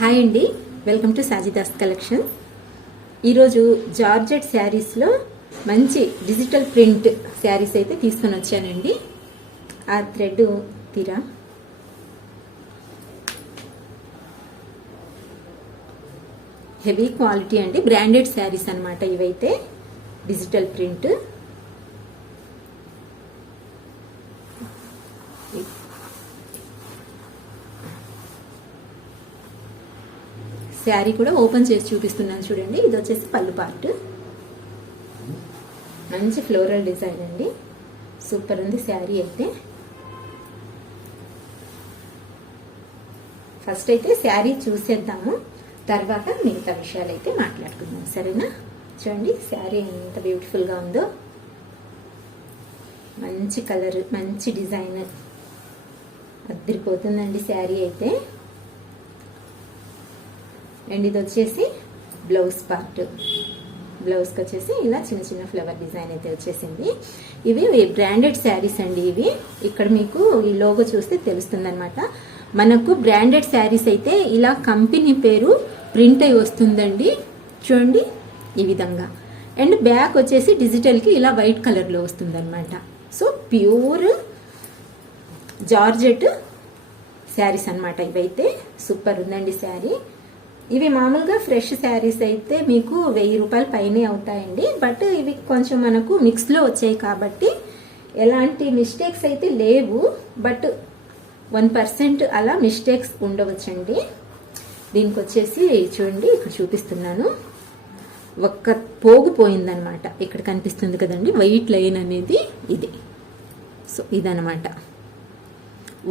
Hi అండి, welcome to Sajida's collection. ఈరోజు georgette శారీస్లో మంచి డిజిటల్ ప్రింట్ శారీస్ అయితే తీసుకొని వచ్చానండి. ఆ థ్రెడ్ తీరా హెవీ క్వాలిటీ అండి, బ్రాండెడ్ శారీస్ అన్నమాట. ఇవైతే డిజిటల్ ప్రింట్. శారీ కూడా ఓపెన్ చేసి చూపిస్తున్నాను చూడండి. ఇది వచ్చేసి పళ్ళు పార్ట్. మంచి ఫ్లోరల్ డిజైన్ అండి, సూపర్ ఉంది శారీ అయితే. ఫస్ట్ అయితే శారీ చూసేద్దాము, తర్వాత మిగతా విషయాలు అయితే మాట్లాడుకుందాం, సరేనా? చూడండి శారీ ఎంత బ్యూటిఫుల్గా ఉందో. మంచి కలర్, మంచి డిజైన్, అద్దరిపోతుందండి శారీ అయితే. అండ్ ఇది వచ్చేసి బ్లౌజ్ పార్ట్. బ్లౌజ్కి వచ్చేసి ఇలా చిన్న చిన్న ఫ్లవర్ డిజైన్ అయితే వచ్చేసింది. ఇవి బ్రాండెడ్ శారీస్ అండి. ఇవి ఇక్కడ మీకు ఈ లోగో చూస్తే తెలుస్తుంది అనమాట. మనకు బ్రాండెడ్ శారీస్ అయితే ఇలా కంపెనీ పేరు ప్రింట్ అయి వస్తుందండి, చూడండి ఈ విధంగా. అండ్ బ్యాక్ వచ్చేసి డిజిటల్కి ఇలా వైట్ కలర్లో వస్తుంది అనమాట. సో ప్యూర్ జార్జెట్ శారీస్ అనమాట ఇవైతే. సూపర్ ఉందండి శారీ. ఇవి మామూలుగా ఫ్రెష్ శారీస్ అయితే మీకు 1000 రూపాయలు పైనే అవుతాయండి. బట్ ఇవి కొంచెం మనకు మిక్స్లో వచ్చాయి కాబట్టి ఎలాంటి మిస్టేక్స్ అయితే లేవు. బట్ 1% అలా మిస్టేక్స్ ఉండవచ్చండి. దీనికి వచ్చేసి చూడండి, ఇక్కడ చూపిస్తున్నాను. ఒక్క పోగు పోయిందనమాట. ఇక్కడ కనిపిస్తుంది కదండి వైట్ లైన్ అనేది, ఇది. సో ఇదనమాట,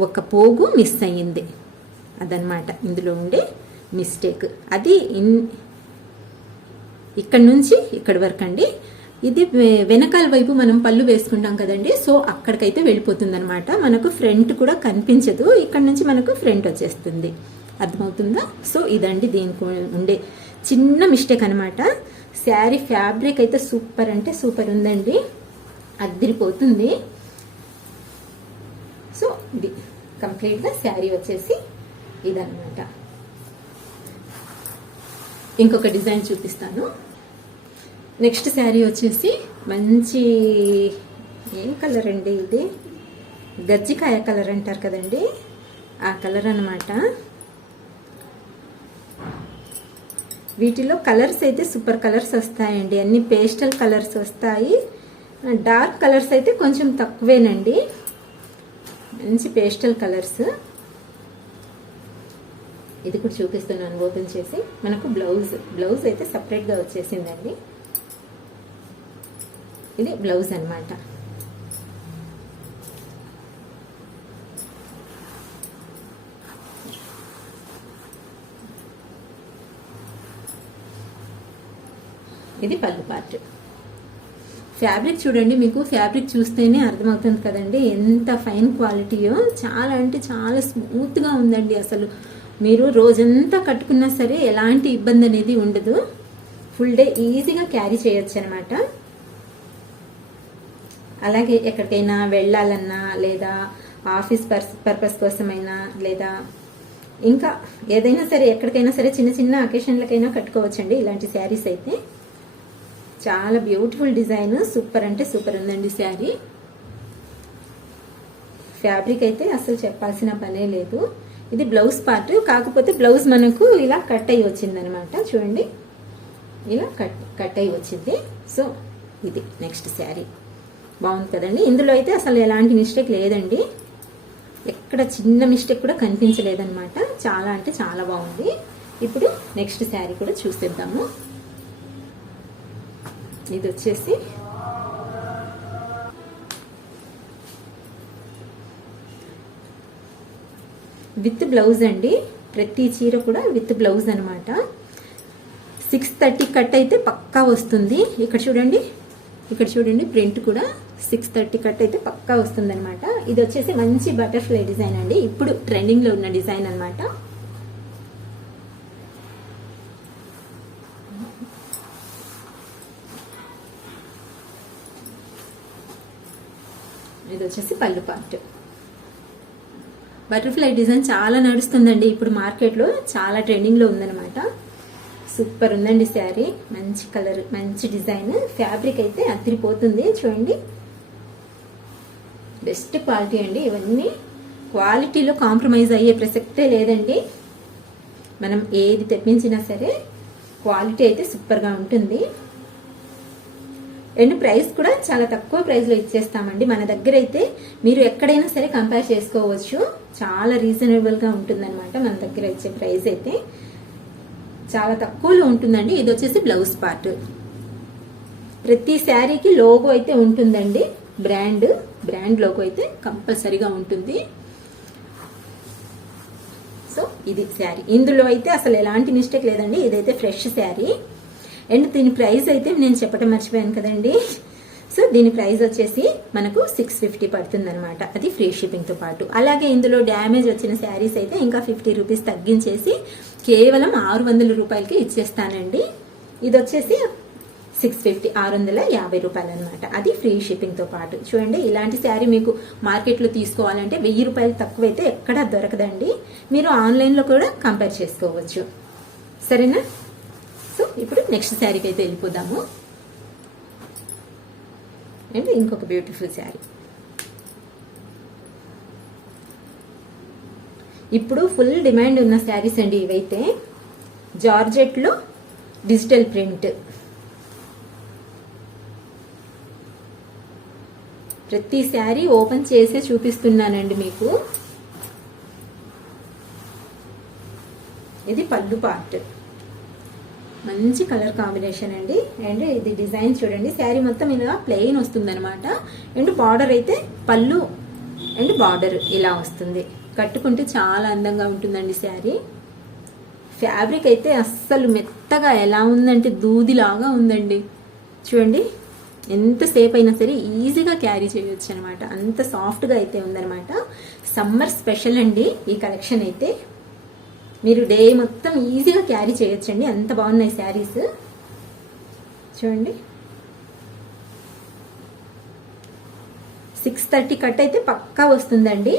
ఒక పోగు మిస్ అయ్యింది, అదనమాట ఇందులో ఉండే మిస్టేక్. అది ఇక్కడ నుంచి ఇక్కడి వరకు అండి. ఇది వెనకాల వైపు మనం పళ్ళు వేసుకుంటాం కదండి, సో అక్కడికైతే వెళ్ళిపోతుంది అనమాట. మనకు ఫ్రంట్ కూడా కనిపించదు, ఇక్కడ నుంచి మనకు ఫ్రంట్ వచ్చేస్తుంది. అర్థమవుతుందా? సో ఇదండి దీనికి ఉండే చిన్న మిస్టేక్ అనమాట. శారీ ఫ్యాబ్రిక్ అయితే సూపర్ అంటే సూపర్ ఉందండి, అద్దరిపోతుంది. సో ఇది కంప్లీట్గా శారీ వచ్చేసి ఇదన్నమాట. ఇంకొక డిజైన్ చూపిస్తాను. నెక్స్ట్ శారీ వచ్చేసి మంచి ఏం కలర్ అండి ఇది, గజ్జికాయ కలర్ అంటారు కదండి, ఆ కలర్ అన్నమాట. వీటిలో కలర్స్ అయితే సూపర్ కలర్స్ వస్తాయండి, అన్ని పేస్టల్ కలర్స్ వస్తాయి. డార్క్ కలర్స్ అయితే కొంచెం తక్కువేనండి, మంచి పేస్టల్ కలర్స్. ఇది కూడా చూపిస్తున్నాను ఓపెన్ చేసి. మనకు బ్లౌజ్ అయితే సపరేట్గా వచ్చేసిందండి. ఇది బ్లౌజ్ అన్నమాట. ఇది పళ్ళు పార్ట్. ఫ్యాబ్రిక్ చూడండి, మీకు ఫ్యాబ్రిక్ చూస్తేనే అర్థమవుతుంది కదండి ఎంత ఫైన్ క్వాలిటీయో. చాలా అంటే చాలా స్మూత్గా ఉందండి. అసలు మీరు రోజంతా కట్టుకున్నా సరే ఎలాంటి ఇబ్బంది అనేది ఉండదు. ఫుల్ డే ఈజీగా క్యారీ చేయొచ్చు అనమాట. అలాగే ఎక్కడికైనా వెళ్ళాలన్నా, లేదా ఆఫీస్ పర్పస్ కోసమైనా, లేదా ఇంకా ఏదైనా సరే ఎక్కడికైనా సరే చిన్న చిన్న అకేషన్లకైనా కట్టుకోవచ్చండి ఇలాంటి శారీస్ అయితే. చాలా బ్యూటిఫుల్ డిజైన్, సూపర్ అంటే సూపర్ ఉందండి శారీ. ఫ్యాబ్రిక్ అయితే అసలు చెప్పాల్సిన పనే లేదు. ఇది బ్లౌజ్ పార్ట్, కాకపోతే బ్లౌజ్ మనకు ఇలా కట్ అయ్యి వచ్చింది అనమాట. చూడండి ఇలా కట్ అయ్యి వచ్చింది. సో ఇది నెక్స్ట్ శారీ. బాగుంది కదండి. ఇందులో అయితే అసలు ఎలాంటి మిస్టేక్ లేదండి, ఎక్కడ చిన్న మిస్టేక్ కూడా కనిపించలేదన్నమాట. చాలా అంటే చాలా బాగుంది. ఇప్పుడు నెక్స్ట్ శారీ కూడా చూసేద్దాము. ఇది వచ్చేసి విత్ బ్లౌజ్ అండి. ప్రతి చీర కూడా విత్ బ్లౌజ్ అనమాట. 630 కట్ అయితే పక్కా వస్తుంది. ఇక్కడ చూడండి ప్రింట్ కూడా 630 కట్ అయితే పక్కా వస్తుంది అనమాట. ఇది వచ్చేసి మంచి బటర్ఫ్లై డిజైన్ అండి, ఇప్పుడు ట్రెండింగ్ లో ఉన్న డిజైన్ అనమాట. ఇది వచ్చేసి పళ్ళు పార్ట్. బటర్ఫ్లై డిజైన్ చాలా నడుస్తుందండి ఇప్పుడు మార్కెట్లో, చాలా ట్రెండింగ్లో ఉందన్నమాట. సూపర్ ఉందండి శారీ, మంచి కలర్, మంచి డిజైన్, ఫ్యాబ్రిక్ అయితే అదిరిపోతుంది. చూడండి, బెస్ట్ క్వాలిటీ అండి. ఇవన్నీ క్వాలిటీలో కాంప్రమైజ్ అయ్యే ప్రసక్తే లేదండి. మనం ఏది తెప్పించినా సరే క్వాలిటీ అయితే సూపర్గా ఉంటుంది. అండ్ ప్రైస్ కూడా చాలా తక్కువ ప్రైస్లో ఇచ్చేస్తామండి. మన దగ్గర అయితే మీరు ఎక్కడైనా సరే కంపేర్ చేసుకోవచ్చు, చాలా రీజనబుల్గా ఉంటుందన్నమాట. మన దగ్గర ఇచ్చే ప్రైస్ అయితే చాలా తక్కువలో ఉంటుందండి. ఇది వచ్చేసి బ్లౌజ్ పార్ట్. ప్రతి శారీకి లోగో అయితే ఉంటుందండి, బ్రాండ్ లోగో అయితే కంపల్సరీగా ఉంటుంది. సో ఇది శారీ. ఇందులో అయితే అసలు ఎలాంటి మిస్టేక్ లేదండి. ఇదైతే ఫ్రెష్ శారీ. అండ్ దీని ప్రైస్ అయితే నేను చెప్పడం మర్చిపోయాను కదండి. సో దీని ప్రైస్ వచ్చేసి మనకు 650 పడుతుంది అనమాట, అది ఫ్రీ షిప్పింగ్తో పాటు. అలాగే ఇందులో డ్యామేజ్ వచ్చిన శారీస్ అయితే ఇంకా 50 రూపీస్ తగ్గించేసి కేవలం 600 రూపాయలకి ఇచ్చేస్తానండి. ఇది వచ్చేసి 650, 650 రూపాయలు అనమాట, అది ఫ్రీ షిప్పింగ్తో పాటు. చూడండి, ఇలాంటి శారీ మీకు మార్కెట్లో తీసుకోవాలంటే 1000 రూపాయలు తక్కువైతే ఎక్కడా దొరకదండి. మీరు ఆన్లైన్లో కూడా కంపేర్ చేసుకోవచ్చు. సరేనా? సో ఇప్పుడు నెక్స్ట్ శారీకి అయితే వెళ్ళిపోదాము. అండ్ ఇంకొక బ్యూటిఫుల్ శారీ. ఇప్పుడు ఫుల్ డిమాండ్ ఉన్న శారీస్ అండి ఇవైతే. జార్జెట్లో డిజిటల్ ప్రింట్. ప్రతి శారీ ఓపెన్ చేసే చూపిస్తున్నానండి మీకు. ఇది పళ్ళు పార్ట్, మంచి కలర్ కాంబినేషన్ అండి. అండ్ ఇది డిజైన్ చూడండి, శారీ మొత్తం ఇలా ప్లెయిన్ వస్తుంది అనమాట. అండ్ బార్డర్ అయితే పళ్ళు అండ్ బార్డర్ ఇలా వస్తుంది. కట్టుకుంటే చాలా అందంగా ఉంటుందండి శారీ. ఫ్యాబ్రిక్ అయితే అస్సలు మెత్తగా ఎలా ఉందంటే దూదిలాగా ఉందండి. చూడండి, ఎంతసేపు అయినా సరే ఈజీగా క్యారీ చేయొచ్చు అనమాట, అంత సాఫ్ట్గా అయితే ఉందనమాట. సమ్మర్ స్పెషల్ అండి ఈ కలెక్షన్ అయితే. మీరు డే మొత్తం ఈజీగా క్యారీ చేయొచ్చండి, అంత బాగున్నాయి శారీస్. చూడండి, 630 కట్ అయితే పక్కా వస్తుందండి.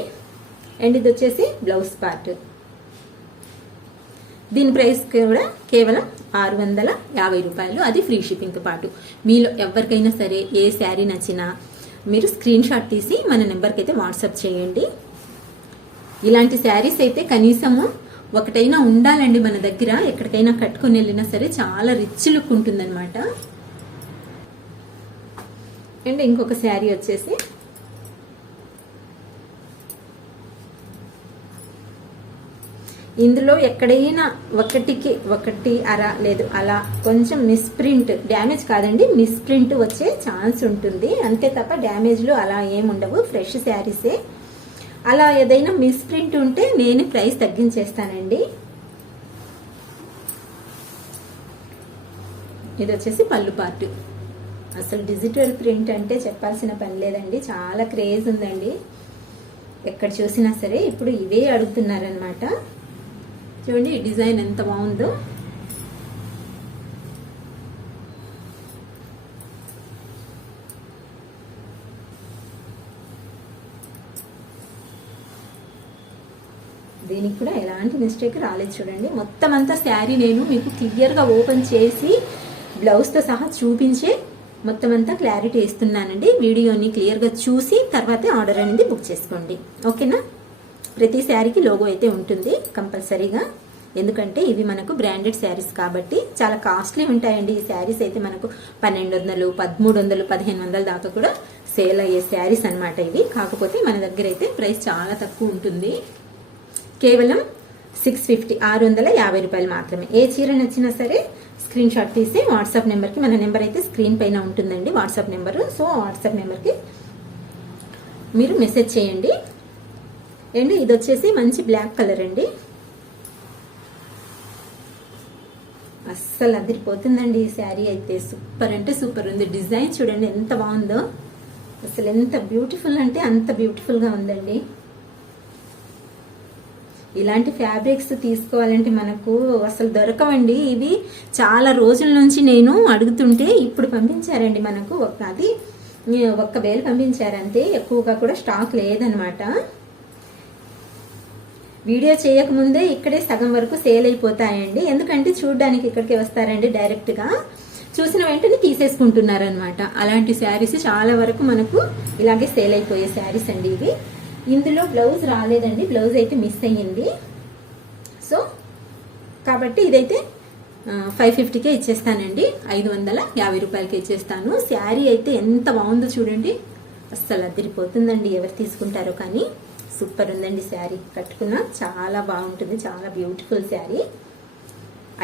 అండ్ ఇది వచ్చేసి బ్లౌజ్ పార్ట్. దీని ప్రైస్ కూడా కేవలం 650 రూపాయలు, అది ఫ్రీ షిప్పింగ్తో పాటు. మీలో ఎవరికైనా సరే ఏ శారీ నచ్చినా మీరు స్క్రీన్ షాట్ తీసి మన నెంబర్కి అయితే వాట్సాప్ చేయండి. ఇలాంటి శారీస్ అయితే కనీసము ఒకటైనా ఉండాలండి మన దగ్గర. ఎక్కడికైనా కట్టుకుని వెళ్ళినా సరే చాలా రిచ్ లుక్ ఉంటుందన్నమాట. అండ్ ఇంకొక శారీ వచ్చేసి ఇందులో ఎక్కడైనా ఒకటికి ఒకటి అర లేదు అలా కొంచెం మిస్ప్రింట్, డ్యామేజ్ కాదండి, మిస్ప్రింట్ వచ్చే ఛాన్స్ ఉంటుంది అంతే తప్ప డ్యామేజ్లు అలా ఏముండవు. ఫ్రెష్ శారీసే. అలా ఏదైనా మిస్ప్రింట్ ఉంటే నేను ప్రైస్ తగ్గించేస్తానండి. ఇది వచ్చేసి పళ్ళు పార్ట్. అసలు డిజిటల్ ప్రింట్ అంటే చెప్పాల్సిన పని లేదండి, చాలా క్రేజ్ ఉందండి. ఎక్కడ చూసినా సరే ఇప్పుడు ఇవే అడుగుతున్నారనమాట. చూడండి, ఈ డిజైన్ ఎంత బాగుందో. దీనికి కూడా ఎలాంటి మిస్టేక్ రాలేదు. చూడండి, మొత్తం అంతా శారీ నేను మీకు క్లియర్గా ఓపెన్ చేసి బ్లౌజ్తో సహా చూపించే మొత్తం అంతా క్లారిటీ ఇస్తున్నానండి. వీడియోని క్లియర్గా చూసి తర్వాతే ఆర్డర్ అనేది బుక్ చేసుకోండి, ఓకేనా? ప్రతి శారీకి లోగో అయితే ఉంటుంది కంపల్సరీగా, ఎందుకంటే ఇవి మనకు బ్రాండెడ్ శారీస్ కాబట్టి చాలా కాస్ట్లీ ఉంటాయండి. ఈ శారీస్ అయితే మనకు 1200, 1300, 1500 దాకా కూడా సేల్ అయ్యే శారీస్ అనమాట ఇవి. కాకపోతే మన దగ్గర అయితే ప్రైస్ చాలా తక్కువ ఉంటుంది, కేవలం 650, 650 రూపాయలు మాత్రమే. ఏ చీర నచ్చినా సరే స్క్రీన్ షాట్ తీసి వాట్సాప్ నెంబర్కి, మన నెంబర్ అయితే స్క్రీన్ పైన ఉంటుందండి వాట్సాప్ నెంబరు. సో వాట్సాప్ నెంబర్కి మీరు మెసేజ్ చేయండి. అండ్ ఇది వచ్చేసి మంచి బ్లాక్ కలర్ అండి, అస్సలు అదిరిపోతుందండి ఈ శారీ అయితే. సూపర్ అంటే సూపర్ ఉంది. డిజైన్ చూడండి ఎంత బాగుందో, అసలు ఎంత బ్యూటిఫుల్ అంటే అంత బ్యూటిఫుల్గా ఉందండి. ఇలాంటి ఫ్యాబ్రిక్స్ తీసుకోవాలంటే మనకు అసలు దొరకవండి. ఇవి చాలా రోజుల నుంచి నేను అడుగుతుంటే ఇప్పుడు పంపించారండి మనకు. అది 1000 పంపించారంతే, ఎక్కువగా కూడా స్టాక్ లేదనమాట. వీడియో చేయకముందే ఇక్కడే సగం వరకు సేల్ అయిపోతాయండి. ఎందుకంటే చూడడానికి ఇక్కడికి వస్తారండి డైరెక్ట్గా, చూసిన వెంటనే తీసేసుకుంటున్నారనమాట. అలాంటి శారీస్ చాలా వరకు మనకు ఇలాగే సేల్ అయిపోయే శారీస్ అండి ఇవి. ఇందులో బ్లౌజ్ రాలేదండి, బ్లౌజ్ అయితే మిస్ అయ్యింది. సో కాబట్టి ఇదైతే 550కే ఇచ్చేస్తానండి, 550 రూపాయలకి ఇచ్చేస్తాను. శారీ అయితే ఎంత బాగుందో చూడండి, అస్సలు అదిరిపోతుందండి. ఎవరు తీసుకుంటారో కానీ సూపర్ ఉందండి శారీ. కట్టుకున్నా చాలా బాగుంటుంది, చాలా బ్యూటిఫుల్ శారీ.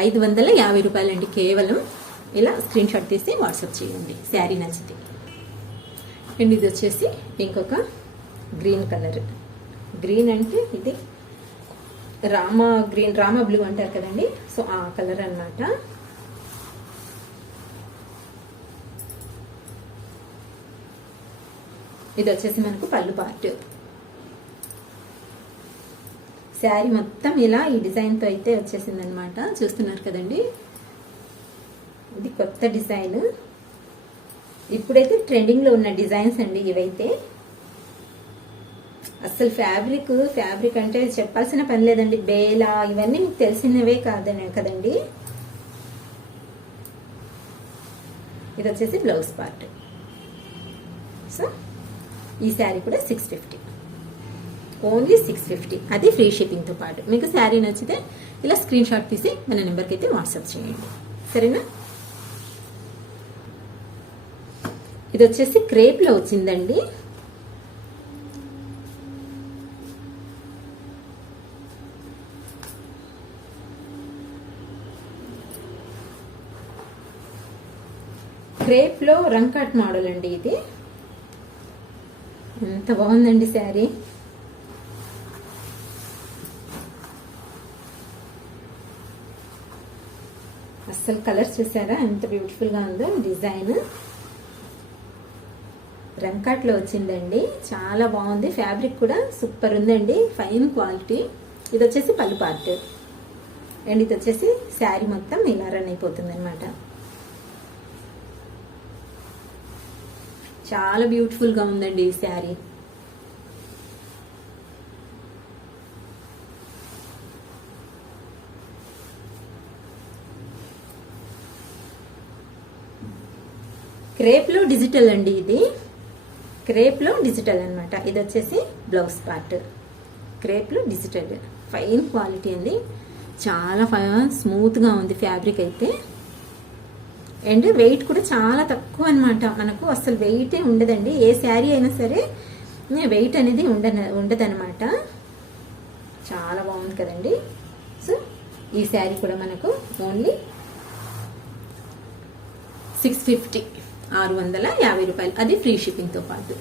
550 రూపాయలండి కేవలం. ఇలా స్క్రీన్ షాట్ తీసి వాట్సాప్ చేయండి శారీ నచ్చితే. అండ్ ఇది వచ్చేసి ఇంకొక గ్రీన్ కలర్. గ్రీన్ అంటే ఇది రామా గ్రీన్, రామా బ్లూ అంటారు కదండి, సో ఆ కలర్ అన్నమాట. ఇది వచ్చేసి మనకు పళ్ళు పార్ట్. శారీ మొత్తం ఇలా ఈ డిజైన్తో అయితే వచ్చేసింది అనమాట. చూస్తున్నారు కదండి, ఇది కొత్త డిజైన్, ఇప్పుడైతే ట్రెండింగ్లో ఉన్న డిజైన్స్ అండి ఇవైతే. అసలు ఫ్యాబ్రిక్ అంటే చెప్పాల్సిన పని లేదండి. బేలా ఇవన్నీ మీకు తెలిసినవే కదండి. ఇది వచ్చేసి బ్లౌజ్ పార్ట్. సో ఈ శారీ కూడా 650, ఓన్లీ 650, అది ఫ్రీ షిప్పింగ్తో పాటు. మీకు శారీ నచ్చితే ఇలా స్క్రీన్ షాట్ తీసి మన నెంబర్కి అయితే వాట్సాప్ చేయండి, సరేనా. ఇది వచ్చేసి క్రేప్లో వచ్చిందండి. క్రేప్లో రంకాట్ మోడల్ అండి ఇది. ఎంత బాగుందండి శారీ. అస్సలు కలర్ చూసారా ఎంత బ్యూటిఫుల్ గా ఉందో. డిజైన్ రంకాట్లో వచ్చిందండి, చాలా బాగుంది. ఫ్యాబ్రిక్ కూడా సూపర్ ఉందండి, ఫైన్ క్వాలిటీ. ఇది వచ్చేసి పళ్ళు పార్ట్. అండ్ ఇది వచ్చేసి శారీ మొత్తం ఇలా రన్ అయిపోతుంది అనమాట. చాలా బ్యూటిఫుల్ గా ఉందండి ఈ శారీ. క్రేప్లో డిజిటల్ అండి ఇది. క్రేప్లో డిజిటల్ అనమాట. ఇది వచ్చేసి బ్లౌజ్ పార్ట్. క్రేప్లో డిజిటల్, ఫైన్ క్వాలిటీ అండి, చాలా స్మూత్గా ఉంది ఫ్యాబ్రిక్ అయితే. అండ్ వెయిట్ కూడా చాలా తక్కువ అనమాట. మనకు అసలు వెయిటే ఉండదండి, ఏ శారీ అయినా సరే వెయిట్ అనేది ఉండదన్నమాట. చాలా బాగుంది కదండి. సో ఈ శారీ కూడా మనకు ఓన్లీ 650, 650 రూపాయలు, అది ఫ్రీ షిప్పింగ్తో పాటు.